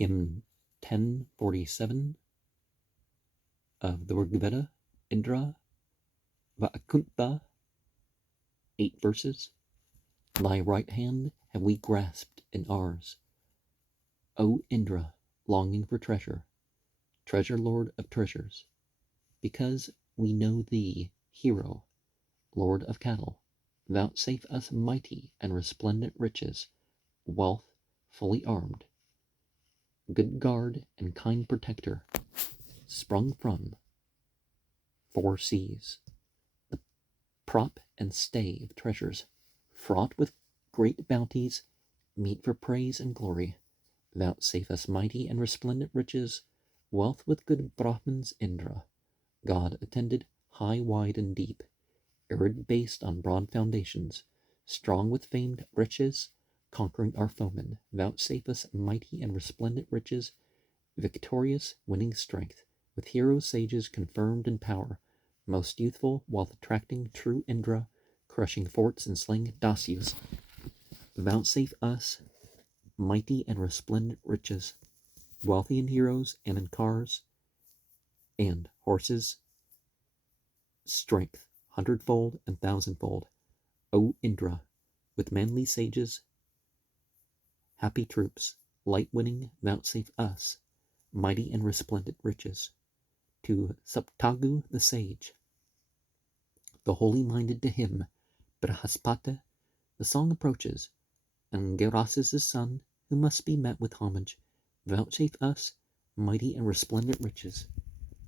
Hymn 10.47 of the Rigveda, Indra, Vakunta, 8 verses. Thy right hand have we grasped in ours, O Indra, longing for treasure, treasure lord of treasures, because we know thee, hero, lord of cattle, vouchsafe us mighty and resplendent riches, wealth fully armed, good guard and kind protector, sprung from 4 seas, the prop and stay of treasures, fraught with great bounties, meet for praise and glory. Vouchsafe us mighty and resplendent riches, wealth with good Brahmins, Indra, God attended, high, wide, and deep, arid based on broad foundations, strong with famed riches, conquering our foemen. Vouchsafe us mighty and resplendent riches, victorious, winning strength, with hero sages confirmed in power, most youthful, while attracting true Indra, crushing forts and slaying Dasyus. Vouchsafe us mighty and resplendent riches, wealthy in heroes and in cars and horses, strength 100-fold and 1,000-fold. O Indra, with manly sages, happy troops, light winning, vouchsafe us mighty and resplendent riches. To Saptagu the sage, the holy-minded, to him, Brahaspata, the song approaches, and Gerasis' son, who must be met with homage, vouchsafe us mighty and resplendent riches.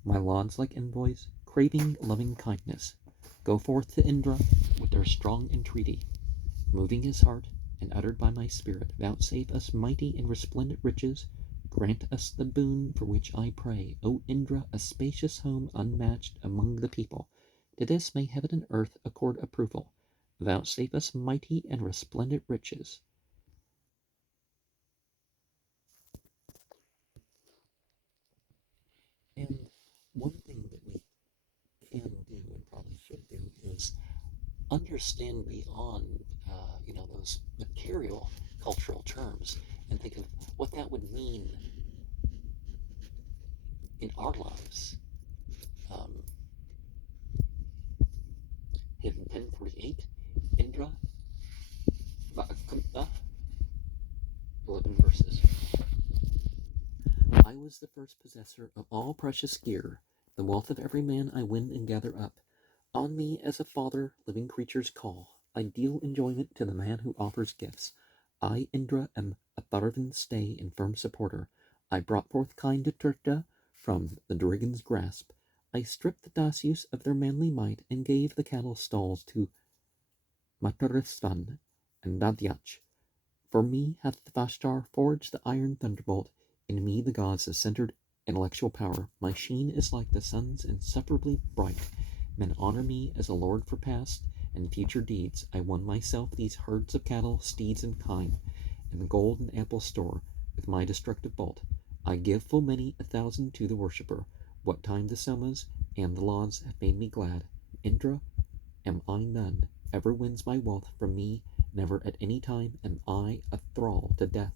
My lords, like envoys, craving loving kindness, go forth to Indra with their strong entreaty, moving his heart and uttered by my spirit. Vouchsafe us mighty and resplendent riches, grant us the boon for which I pray. O Indra, a spacious home unmatched among the people, to this may heaven and earth accord approval. Vouchsafe us mighty and resplendent riches. And one thing that we can do and probably should do is understand beyond those material cultural terms and think of what that would mean in our lives. Hymn 10.48, Indra, Vakunta, 11 verses. I was the first possessor of all precious gear, the wealth of every man I win and gather up. On me as a father living creatures call, I deal enjoyment to the man who offers gifts. I, Indra, am a Tharvan stay and firm supporter. I brought forth kind Tirta from the dragon's grasp. I stripped the Dasyus of their manly might and gave the cattle stalls to Matarisvan and Dadyach. For me hath Vashtar forged the iron thunderbolt. In me the gods have centered intellectual power. My sheen is like the sun's, insufferably bright. Men honor me as a lord for past and future deeds. I won myself these herds of cattle, steeds, and kine, and gold and ample store with my destructive bolt. I give full many 1,000 to the worshipper. What time the Somas and the laws have made me glad. Indra, am I none, ever wins my wealth from me, never at any time am I a thrall to death.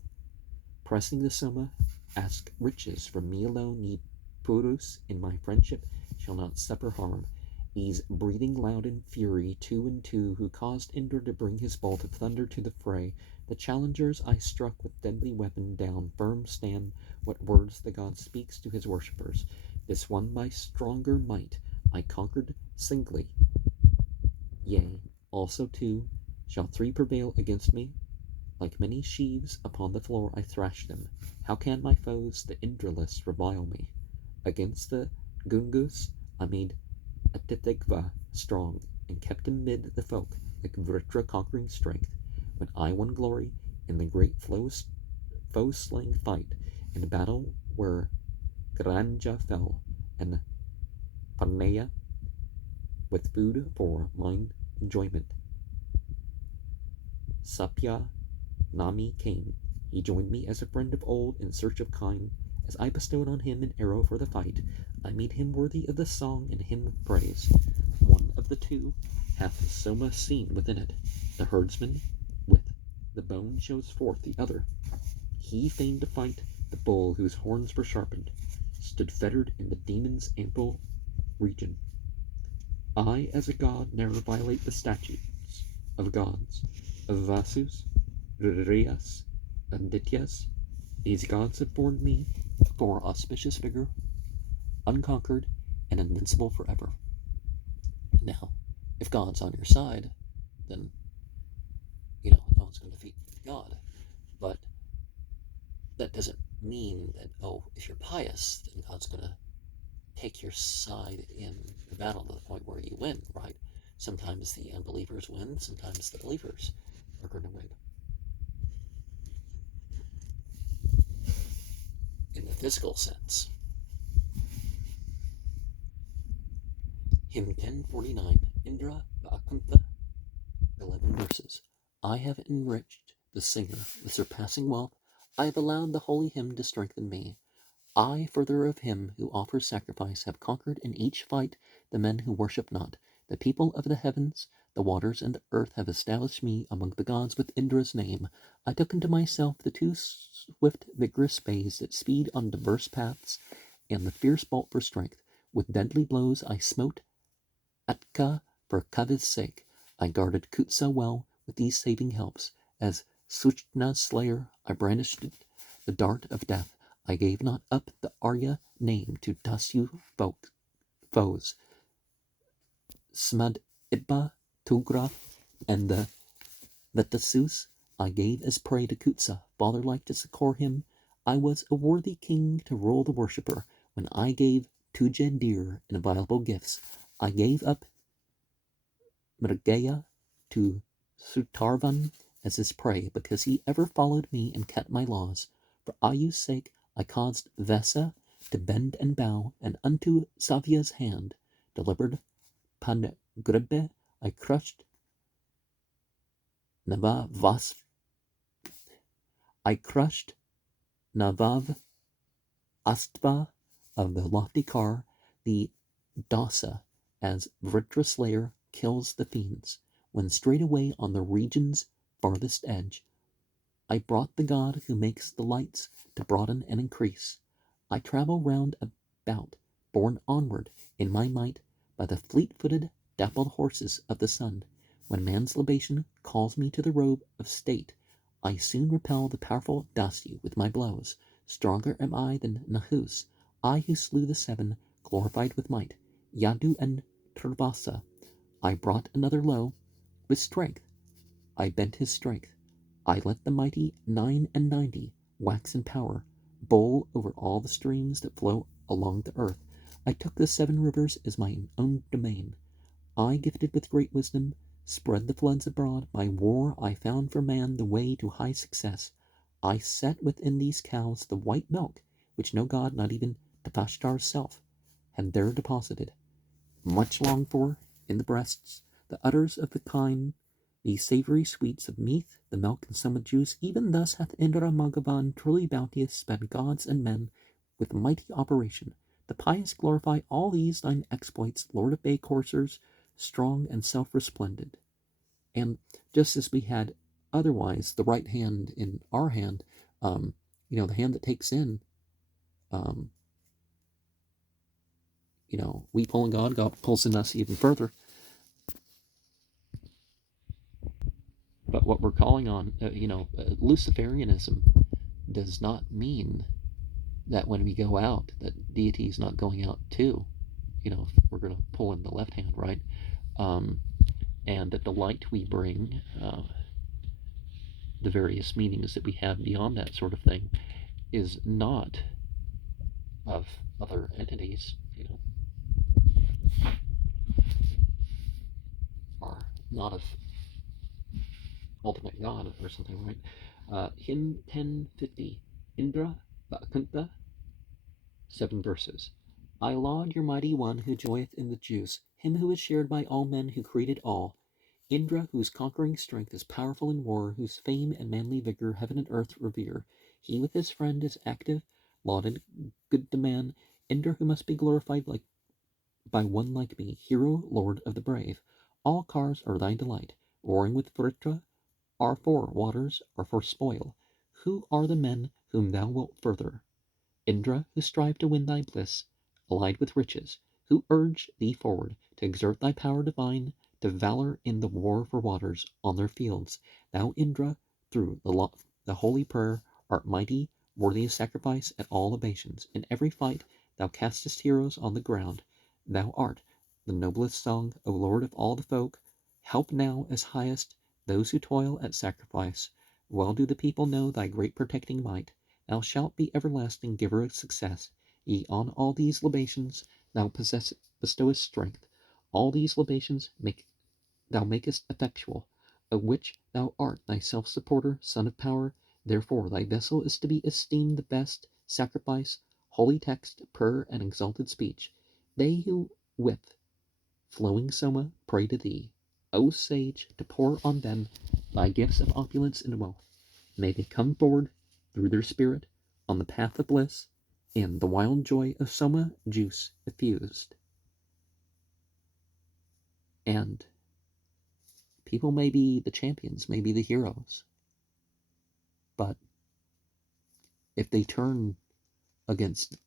Pressing the Soma, ask riches from me alone. Ye Purus, in my friendship, shall not suffer harm. These breathing loud in fury, 2 and 2, who caused Indra to bring his bolt of thunder to the fray. The challengers I struck with deadly weapon down. Firm stand what words the god speaks to his worshippers. This one by stronger might I conquered singly. Yea, also 2, shall 3 prevail against me? Like many sheaves upon the floor I thrash them. How can my foes, the Indralists, revile me? Against the Gungus I made Atitigva strong, and kept him mid the folk, like Vritra conquering strength. When I won glory in the great foe-slaying fight, in the battle where Granja fell, and Panea, with food for mine enjoyment. Sapya Nami came. He joined me as a friend of old in search of kind. As I bestowed on him an arrow for the fight, I made him worthy of the song and hymn of praise. One of the 2 hath the Soma seen within it. The herdsman with the bone shows forth the other. He feigned to fight the bull whose horns were sharpened, stood fettered in the demon's ample region. I, as a god, never violate the statutes of gods, of Vasus, Ruriyas, and Dityas. These gods have borne me for auspicious vigor, unconquered, and invincible forever. Now, if God's on your side, then, no one's going to defeat God. But that doesn't mean that, if you're pious, then God's going to take your side in the battle to the point where you win, right? Sometimes the unbelievers win, sometimes the believers are going to win. In the physical sense. Hymn 1049, Indra Vakuntha, 11 verses. I have enriched the singer with surpassing wealth. I have allowed the holy hymn to strengthen me. I, further of him who offers sacrifice, have conquered in each fight the men who worship not. The people of the heavens, the waters, and the earth have established me among the gods with Indra's name. I took unto myself the two swift, vigorous bays that speed on diverse paths, and the fierce bolt for strength. With deadly blows I smote Atka for Kavi's sake. I guarded Kutsa well with these saving helps. As Suchna's slayer, I brandished the dart of death. I gave not up the Arya name to Dasu foes. Smad Ibba, Tugra, and the Vetasus I gave as prey to Kutsa, father-like to succor him. I was a worthy king to rule the worshipper. When I gave Tuja dear inviolable gifts, I gave up Mrgaya to Sutarvan as his prey, because he ever followed me and kept my laws. For Ayu's sake I caused Vesa to bend and bow, and unto Savya's hand delivered Pangrebe. I crushed Navav Astva of the lofty car, the Dasa, as Vritra Slayer kills the fiends. When straightway on the region's farthest edge I brought the god who makes the lights to broaden and increase. I travel round about, borne onward in my might by the fleet-footed, dappled horses of the sun. When man's libation calls me to the robe of state, I soon repel the powerful Dasu with my blows. Stronger am I than Nahus, I who slew the seven, glorified with might. Yadu and Turbasa, I brought another low. With strength I bent his strength. I let the mighty 99 wax in power, bowl over all the streams that flow along the earth. I took the 7 rivers as my own domain. I, gifted with great wisdom, spread the floods abroad. By war I found for man the way to high success. I set within these cows the white milk, which no god, not even Tavashtar's self, had there deposited. Much longed for, in the breasts, the udders of the kine, these savory sweets of meat, the milk and summer juice. Even thus hath Indra Magavan, truly bounteous, sped gods and men with mighty operation. The pious glorify all these thine exploits, Lord of bay coursers, strong and self-resplendent. And just as we had otherwise the right hand in our hand, the hand that takes in, we pull in God, God pulls in us even further. But what we're calling on, Luciferianism does not mean that when we go out, that deity is not going out too. We're going to pull in the left hand, right? And that the light we bring, the various meanings that we have beyond that sort of thing, is not of other entities, or not of ultimate God or something, right? Hymn 1050, Indra Vakuntha, 7 verses. I laud your mighty one who joyeth in the juice, him who is shared by all men who created all. Indra, whose conquering strength is powerful in war, whose fame and manly vigor heaven and earth revere. He with his friend is active, lauded, good to man. Indra, who must be glorified by one like me, hero, lord of the brave. All cars are thy delight, warring with Vritra. Our 4 waters are for spoil. Who are the men whom thou wilt further? Indra, who strive to win thy bliss, allied with riches, who urge thee forward to exert thy power divine, to valor in the war for waters on their fields. Thou, Indra, through the holy prayer, art mighty, worthy of sacrifice at all obeisance. In every fight thou castest heroes on the ground. Thou art the noblest song, O Lord of all the folk. Help now as highest those who toil at sacrifice. Well do the people know thy great protecting might. Thou shalt be everlasting giver of success. On all these libations thou bestowest strength. All these libations thou makest effectual, of which thou art thyself supporter, son of power. Therefore thy vessel is to be esteemed the best sacrifice, holy text, prayer, and exalted speech. They who with flowing soma pray to thee, O sage, to pour on them thy gifts of opulence and wealth. May they come forward through their spirit on the path of bliss, and the wild joy of soma juice effused. And people may be the champions, may be the heroes, but if they turn against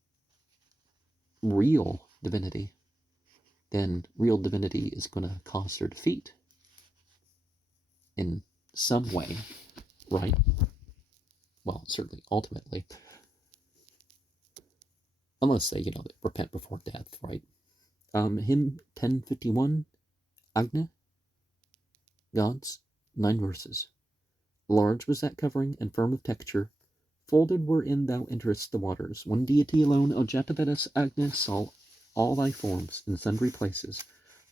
real divinity, then real divinity is going to cause their defeat in some way, right? Well, certainly, ultimately. Unless they, repent before death, right? Hymn 10.51, Agna, gods, 9 verses. Large was that covering, and firm of texture, folded wherein thou enterest the waters. One deity alone, O Jatavedas Agna, saw all thy forms in sundry places.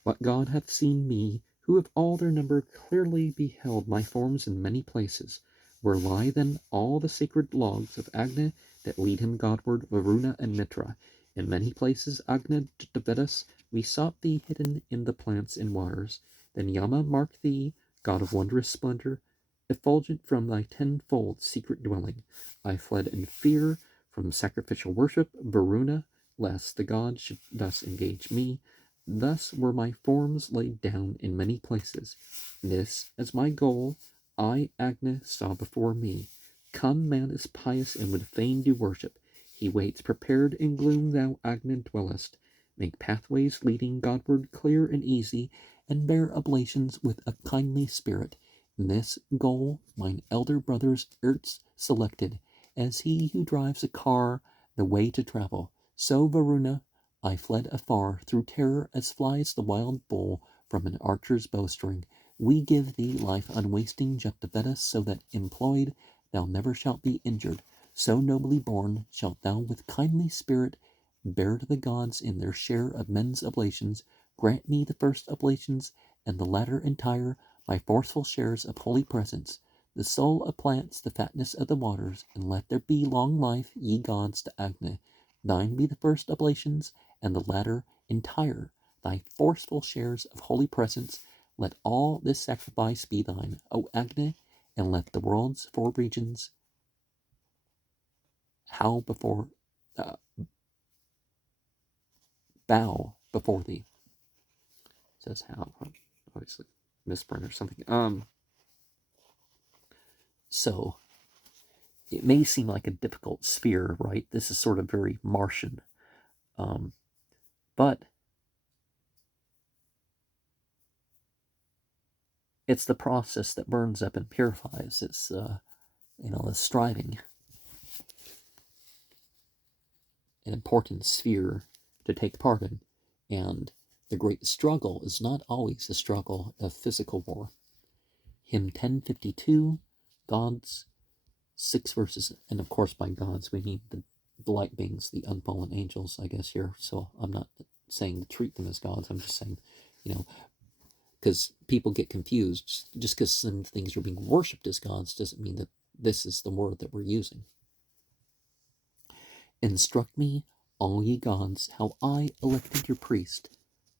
What god hath seen me, who of all their number clearly beheld my forms in many places? Where lie then all the sacred logs of Agna that lead him Godward, Varuna and Mitra? In many places, Agna Jatavedas, we sought thee hidden in the plants and waters. Then Yama marked thee, god of wondrous splendor, effulgent from thy tenfold secret dwelling. I fled in fear from sacrificial worship, Varuna, lest the gods should thus engage me. Thus were my forms laid down in many places. This, as my goal, I, Agna, saw before me. Come, man is pious and would fain do worship. He waits prepared in gloom, thou, Agna, dwellest. Make pathways leading Godward clear and easy, and bear oblations with a kindly spirit. This goal mine elder brothers erst selected, as he who drives a car the way to travel. So, Varuna, I fled afar through terror as flies the wild bull from an archer's bowstring. We give thee life unwasting, Jatavedas, so that employed thou never shalt be injured. So nobly born shalt thou with kindly spirit bear to the gods in their share of men's oblations. Grant me the first oblations, and the latter entire, my forceful shares of holy presence. The soul of plants, the fatness of the waters, and let there be long life, ye gods, to Agna. Thine be the first oblations, and the latter entire, thy forceful shares of holy presence. Let all this sacrifice be thine, O Agna, and let the world's 4 regions uh, bow before thee. It says how, obviously misprint or something. So it may seem like a difficult sphere, right? This is sort of very Martian, but it's the process that burns up and purifies. It's the striving, an important sphere to take part in, and the great struggle is not always a struggle of physical war. Hymn 10.52, gods, 6 verses, and of course by gods we mean the light beings, the unfallen angels, I guess here. So I'm not saying to treat them as gods. I'm just saying, because people get confused. Just because some things are being worshipped as gods doesn't mean that this is the word that we're using. Instruct me, all ye gods, how I, elected your priest,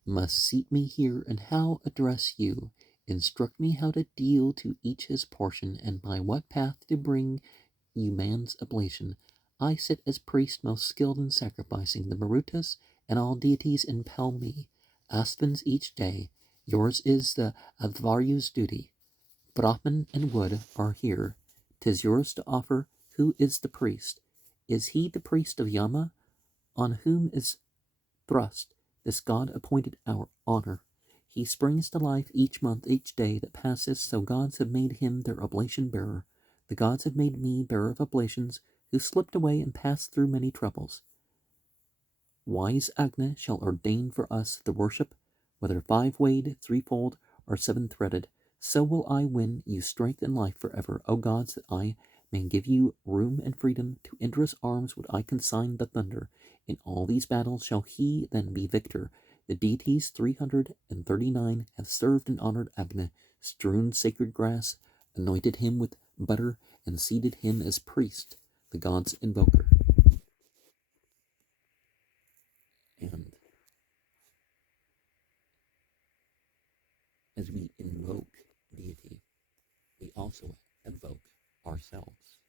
must seat me here, and how address you. Instruct me how to deal to each his portion, and by what path to bring you man's oblation. I sit as priest most skilled in sacrificing. The Marutas and all deities impel me. Aspens each day. Yours is the Advaryu's duty. Brahman and wood are here. 'Tis yours to offer who is the priest. Is he the priest of Yama, on whom is thrust this God-appointed our honor? He springs to life each month, each day that passes, so gods have made him their oblation bearer. The gods have made me bearer of oblations, who slipped away and passed through many troubles. Wise Agna shall ordain for us the worship, whether 5-wayed, 3-fold, or 7-threaded. So will I win you strength and life forever, O gods, that I may give you room and freedom. To Indra's arms would I consign the thunder. In all these battles shall he then be victor. The deities 339 have served and honored Agna, strewn sacred grass, anointed him with butter, and seated him as priest, the gods' invoker. And as we invoke deity, we also invoke ourselves.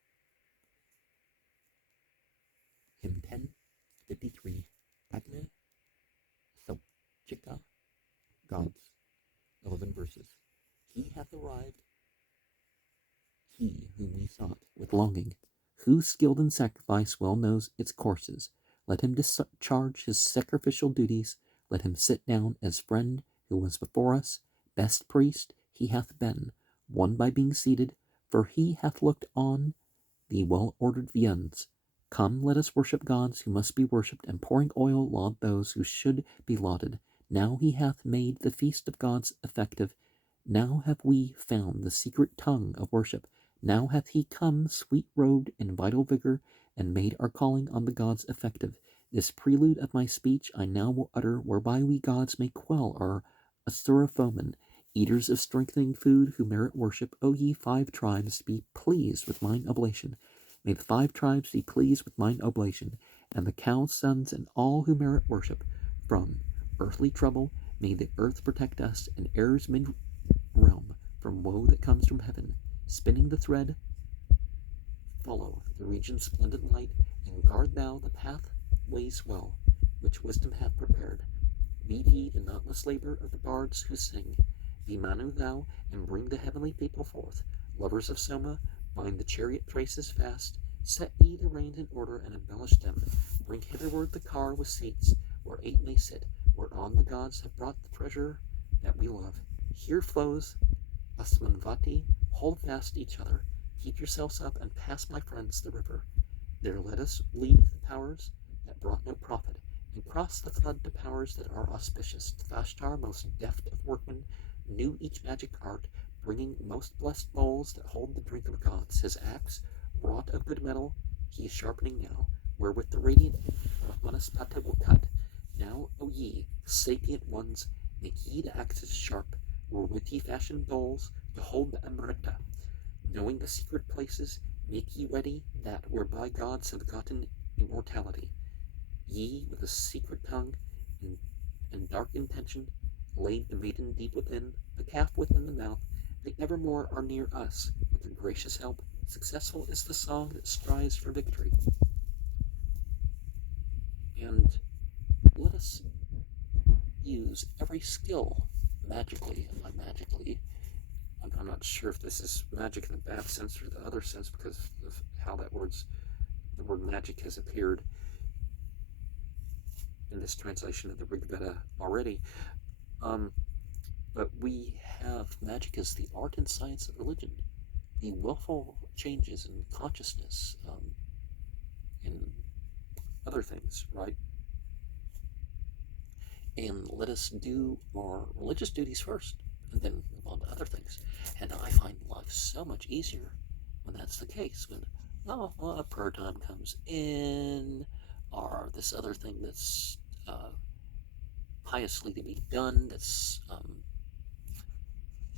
Hymn 10.53, Agna Sauchika, gods, 11 verses. He hath arrived, he whom we sought with longing, who skilled in sacrifice well knows its courses. Let him discharge his sacrificial duties, let him sit down as friend who was before us. Best priest he hath been, won by being seated, for he hath looked on the well-ordered viands. Come, let us worship gods who must be worshipped, and pouring oil laud those who should be lauded. Now he hath made the feast of gods effective. Now have we found the secret tongue of worship. Now hath he come, sweet-robed in vital vigor, and made our calling on the gods effective. This prelude of my speech I now will utter, whereby we gods may quell our asura foemen, eaters of strengthening food who merit worship. O ye 5 tribes, be pleased with mine oblation. May the 5 tribes be pleased with mine oblation, and the cow's sons and all who merit worship. From earthly trouble may the earth protect us, and errors mid-realm from woe that comes from heaven. Spinning the thread, follow the region's splendid light, and guard thou the pathways well, which wisdom hath prepared. Lead ye the dauntless labor of the bards who sing. Be Manu thou, and bring the heavenly people forth. Lovers of Soma, bind the chariot traces fast. Set ye the reins in order, and embellish them. Bring hitherward the car with seats, where 8 may sit, whereon the gods have brought the treasure that we love. Here flows Asmanvati. Hold fast each other. Keep yourselves up, and pass, my friends, the river. There let us leave the powers that brought no profit, and cross the flood to powers that are auspicious. Vashtar, most deft of workmen, knew each magic art, bringing most blessed bowls that hold the drink of gods. His axe, wrought of good metal, he is sharpening now, wherewith the radiant Brahmanaspata will cut. Now, O ye sapient ones, make ye the axes sharp, wherewith ye fashion bowls to hold the amrita. Knowing the secret places, make ye ready that whereby gods have gotten immortality. Ye, with a secret tongue and dark intention, laid the maiden deep within, the calf within the mouth. They evermore are near us, with their gracious help. Successful is the song that strives for victory. And let us use every skill magically, and by magically, I'm not sure if this is magic in the bad sense or the other sense, because of how the word magic has appeared in this translation of the Rigveda already. But we have magic as the art and science of religion, the willful changes in consciousness, and other things, right? And let us do our religious duties first, and then move on to other things. And I find life so much easier when that's the case, when, a prayer time comes in, or this other thing that's piously to be done, that's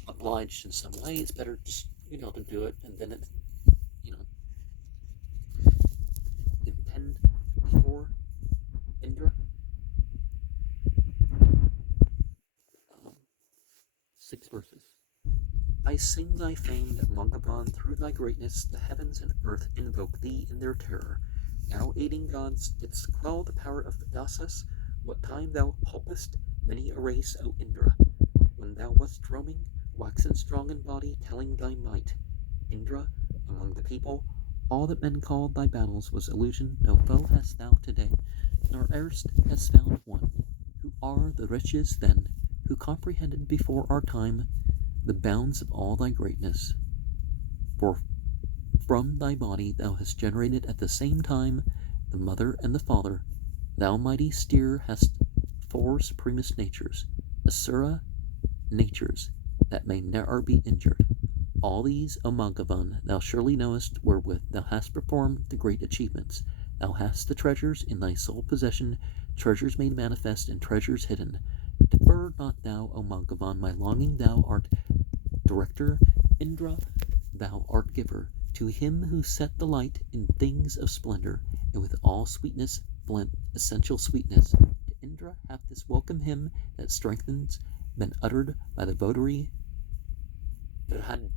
obliged in some way. It's better just, to do it, and then it, impend before Indra. 6 verses. I sing thy fame that Mongabon, through thy greatness, the heavens and earth invoke thee in their terror. Thou, aiding gods, didst quell the power of the Dasas. What time thou holpest many a race, O Indra, when thou wast roaming, waxen strong in body, telling thy might. Indra, among the people, All that men called thy battles was illusion. No foe hast thou today, nor erst hast found one, who are the riches then, who comprehended before our time the bounds of all thy greatness. For from thy body thou hast generated at the same time the mother and the father. Thou, mighty steer, hast four supremest natures, asura natures, that may ne'er be injured. All these, O Magavan, thou surely knowest, wherewith thou hast performed the great achievements. Thou hast the treasures in thy sole possession, treasures made manifest and treasures hidden. Defer not thou, O Magavan, my longing. Thou art director, Indra, thou art giver. To him who set the light in things of splendor, and with all sweetness blent essential sweetness. To Indra hath this welcome hymn that strengthens been uttered by the votary Berriedale.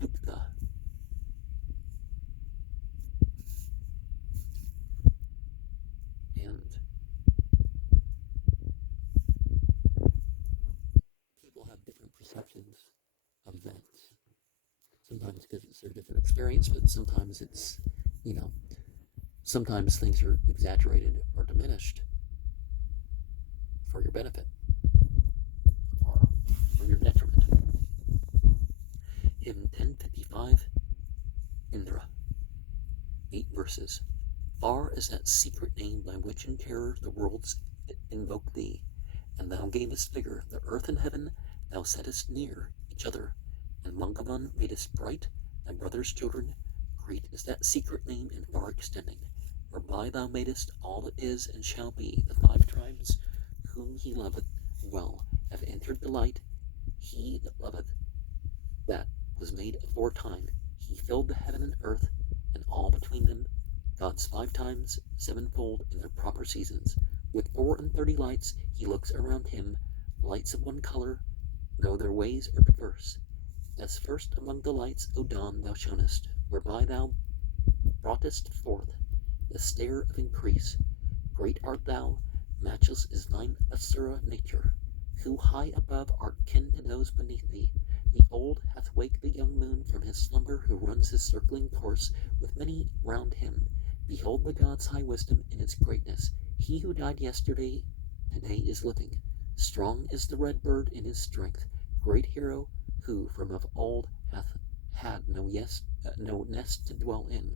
And people have different perceptions of events. Sometimes because it's their different experience, but sometimes it's, sometimes things are exaggerated or diminished for your benefit or for your detriment. Hymn 10.55, Indra. 8 verses. Far is that secret name by which in terror the worlds invoke thee, and thou gavest vigor, the earth and heaven thou settest near each other, and Mangavan madest bright thy brother's children. Great is that secret name and far extending, whereby thou madest all that is and shall be. The 5 tribes whom he loveth well have entered the light. He that loveth that was made aforetime, he filled the heaven and earth, and all between them, God's 5 times sevenfold in their proper seasons. With 34 lights he looks around him, lights of one color, though their ways are diverse. As first among the lights, O dawn, thou shonest, whereby thou broughtest forth the stare of increase. Great art thou, matchless is thine asura nature, who high above art kin to those beneath thee. The old hath waked the young moon from his slumber, who runs his circling course with many round him. Behold the gods' high wisdom in its greatness. He who died yesterday, today is living. Strong is the red bird in his strength, great hero, who from of old hath had no nest to dwell in.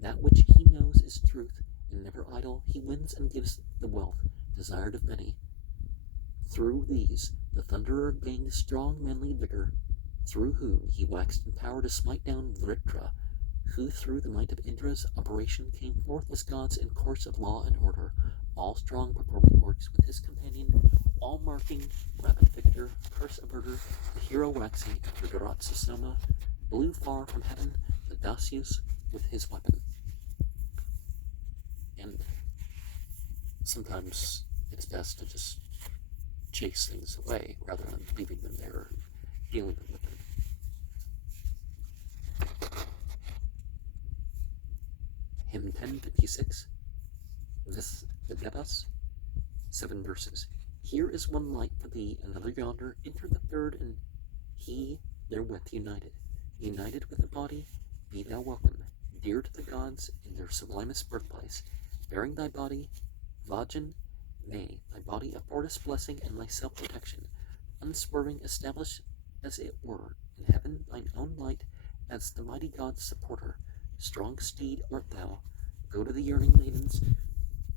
That which he knows is truth, and never idle. He wins and gives the wealth desired of many. Through these the thunderer gained strong manly vigor, through whom he waxed in power to smite down Vritra, who through the might of Indra's operation came forth as gods in course of law and order, all strong performing works with his companion, all marking rapid victor, curse averter, the hero waxing after Duratsasoma, blew far from heaven the Dasyus with his weapon. And sometimes it's best to just chase things away rather than leaving them there and dealing with them. Hymn 10.56, the Vedas, 7 verses. Here is one light for thee, another yonder. Enter the third, and he therewith united with the body. Be thou welcome, dear to the gods in their sublimest birthplace. Bearing thy body, Vajan, may thy body afford us blessing and thy self-protection, unswerving, established as it were in heaven, thine own light as the mighty God's supporter. Strong steed art thou, go to the yearning maidens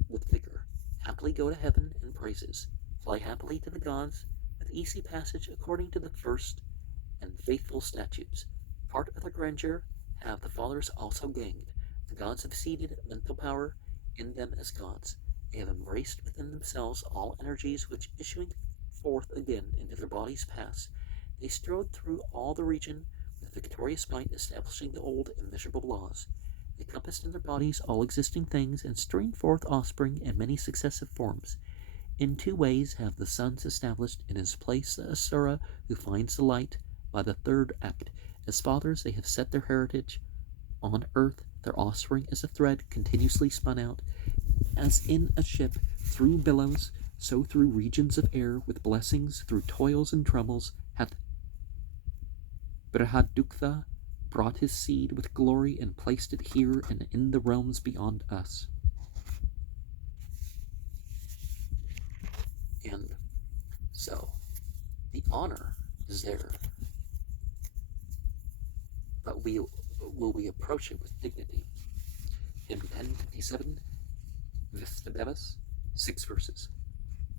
with vigor. Happily go to heaven and praises. Fly happily to the gods with easy passage according to the first and faithful statutes. Part of their grandeur have the fathers also gained. The gods have seated mental power in them as gods. They have embraced within themselves all energies which issuing forth again into their bodies pass. They strode through all the region with victorious might, establishing the old immeasurable laws. They compassed in their bodies all existing things, and strained forth offspring in many successive forms. In 2 ways have the sons established in his place the Asura, who finds the light by the 3rd act. As fathers they have set their heritage on earth, their offspring as a thread continuously spun out. As in a ship through billows, so through regions of air, with blessings through toils and troubles, hath Berriedale brought his seed with glory and placed it here and in the realms beyond us. And so the honor is there, but will we approach it with dignity? Hymn 10.57-58, 6 verses.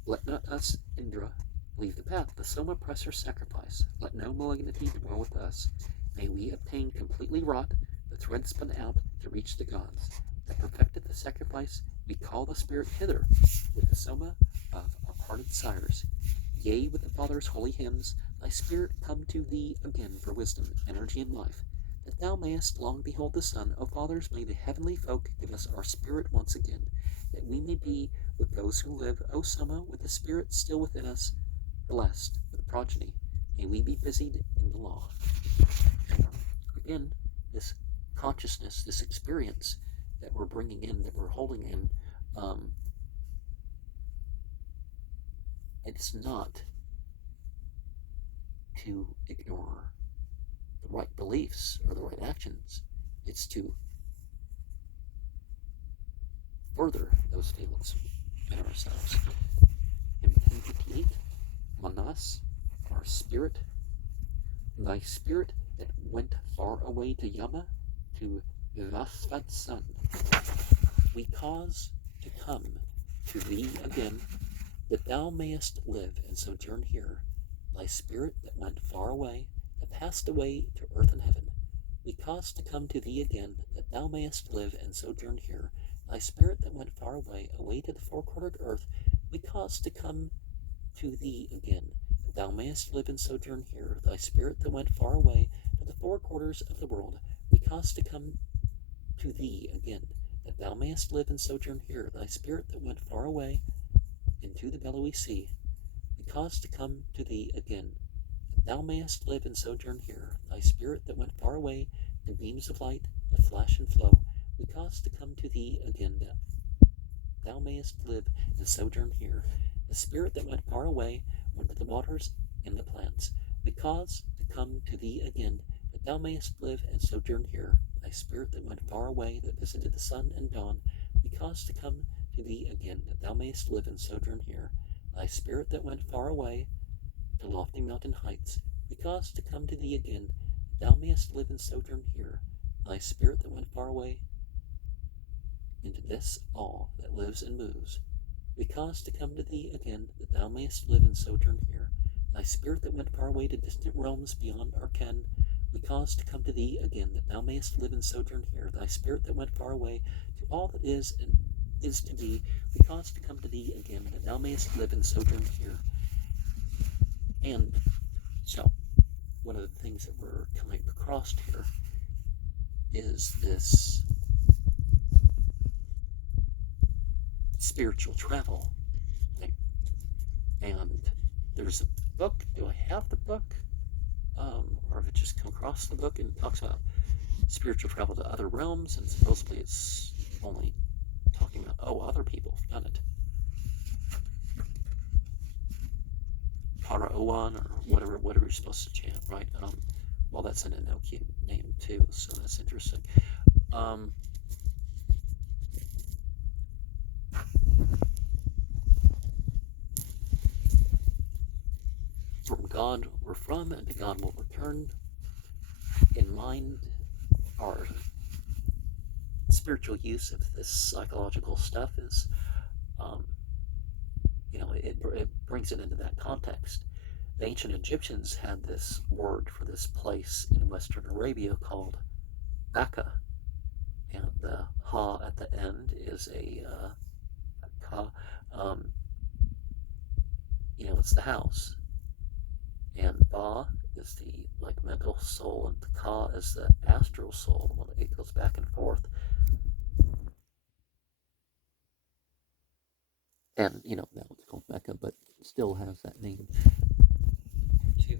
Let not us, Indra, leave the path, the Soma press her sacrifice. Let no malignity dwell with us. May we obtain completely wrought, the thread spun out to reach the gods. That perfected the sacrifice, we call the spirit hither, with the Soma of our parted sires. Yea, with the Father's holy hymns, thy spirit come to thee again for wisdom, energy, and life. That thou mayest long behold the sun, O fathers, may the heavenly folk give us our spirit once again, that we may be with those who live, O Soma, with the spirit still within us, blessed with progeny. May we be busied in the law. Again, this consciousness, this experience that we're bringing in, that we're holding in, it's not to ignore the right beliefs or the right actions. It's to further those feelings in ourselves. In 10:58, Manas, our spirit, thy spirit that went far away to Yama, to Vivasvat's son, we cause to come to thee again, that thou mayest live and sojourn here. Thy spirit that went far away, that passed away to earth and heaven, we cause to come to thee again, that thou mayest live and sojourn here. Thy spirit that went far away, away to the four-quartered earth, we cause to come to thee again, that thou mayest live and sojourn here. Thy spirit that went far away to the four quarters of the world, we cause to come to thee again, that thou mayest live and sojourn here. Thy spirit that went far away into the billowy sea, we cause to come to thee again, that thou mayest live and sojourn here. Thy spirit that went far away to beams of light that flash and flow, we cause to come to thee again, that thou mayest live and sojourn here. The spirit that went far away unto the waters and the plants, we cause to come to thee again, that thou mayest live and sojourn here. Thy spirit that went far away, that visited the sun and dawn, we cause to come to thee again, that thou mayest live and sojourn here. Thy spirit that went far away to lofty mountain heights, we cause to come to thee again, that thou mayest live and sojourn here. Thy spirit that went far away into this all that lives and moves, we cause to come to thee again, that thou mayest live and sojourn here. Thy spirit that went far away to distant realms beyond our ken, we cause to come to thee again, that thou mayest live and sojourn here. Thy spirit that went far away to all that is and is to be, we cause to come to thee again, that thou mayest live and sojourn here. And so, one of the things that we're coming across here is this spiritual travel thing. And there's a book. Do I have the book? Or have it just come across the book, and it talks about spiritual travel to other realms, and supposedly it's only talking about, other people have done it. Para Owan, or whatever you're supposed to chant, right? Well, that's an Enochian name too, so that's interesting. From God we're from, and to God will return. In mind, our spiritual use of this psychological stuff is, it brings it into that context. The ancient Egyptians had this word for this place in Western Arabia called Baka, and the ha at the end is a ka. It's the house, and ba is the mental soul, and the ka is the astral soul, the one that it goes back and forth. And now it's called Mecca, but it still has that name too.